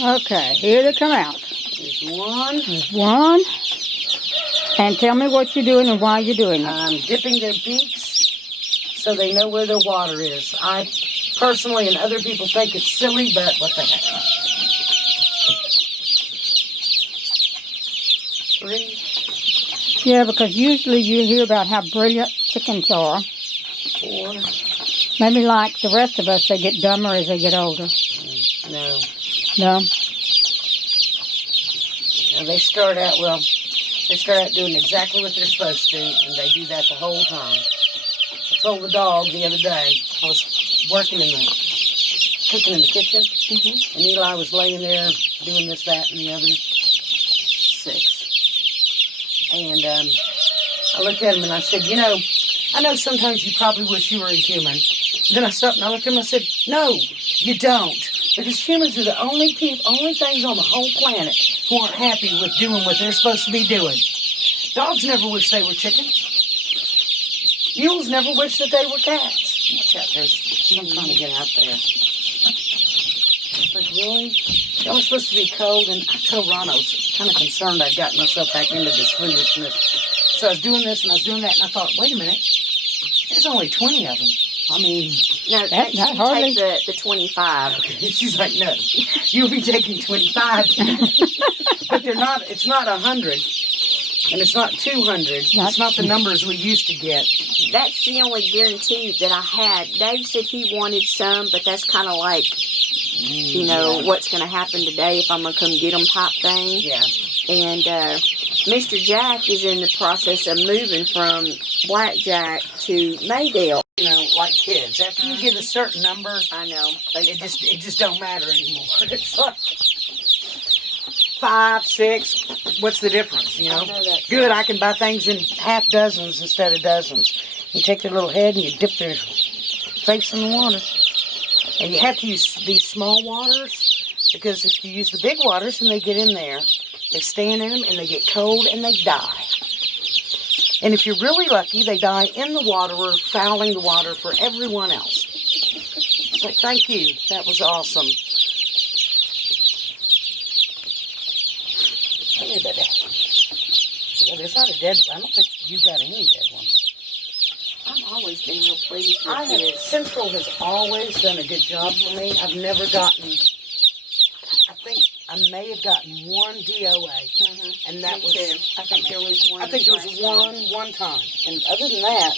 Okay, here they come out. There's one. There's one. And tell me what you're doing and why you're doing it. I'm dipping their beaks so they know where their water is. I personally and other people think it's silly, but what the heck. 3. Yeah, because usually you hear about how brilliant chickens are. 4. Maybe like the rest of us, they get dumber as they get older. No. No? Now they start out doing exactly what they're supposed to, and they do that the whole time. I told the dog the other day, I was cooking in the kitchen, and Eli was laying there doing this, that, and the other. 6. And I looked at him and I said, you know, I know sometimes you probably wish you were a human. Then I stopped and I looked at him and I said, no, you don't. Because humans are the only things on the whole planet who aren't happy with doing what they're supposed to be doing. Dogs never wish they were chickens. Mules never wish that they were cats. Watch out, there's some trying to get out there. Like, really? Y'all are supposed to be cold, and I told Ron I was kind of concerned I'd gotten myself back into this foolishness. So I was doing this and I was doing that, and I thought, wait a minute, there's only 20 of them. I mean, no, that's not hardly. Take the 25. Okay. She's like, no, you'll be taking 25. But they're not, it's not 100, and it's not 200. It's not the numbers we used to get. That's the only guarantee that I had. Dave said he wanted some, but that's kind of like, you know, what's going to happen today if I'm going to come get them type thing. Yeah. And Mr. Jack is in the process of moving from Blackjack to Maydale. You know, like kids. After you get a certain number, I know. It just don't matter anymore. It's like 5, 6. What's the difference? You know? I know that. Good. I can buy things in half dozens instead of dozens. You take their little head and you dip their face in the water. And you have to use these small waters because if you use the big waters, then they get in there. They stand in them and they get cold and they die. And if you're really lucky, they die in the water or fouling the water for everyone else. It's like, thank you. That was awesome. Come here, baby. Yeah, there's not a dead one. I don't think you got any dead ones. I've always been real pleased with this. Central has always done a good job for me. I've never gotten, I think I may have gotten one DOA. And that was, I think there was one. I think there was one time. And other than that,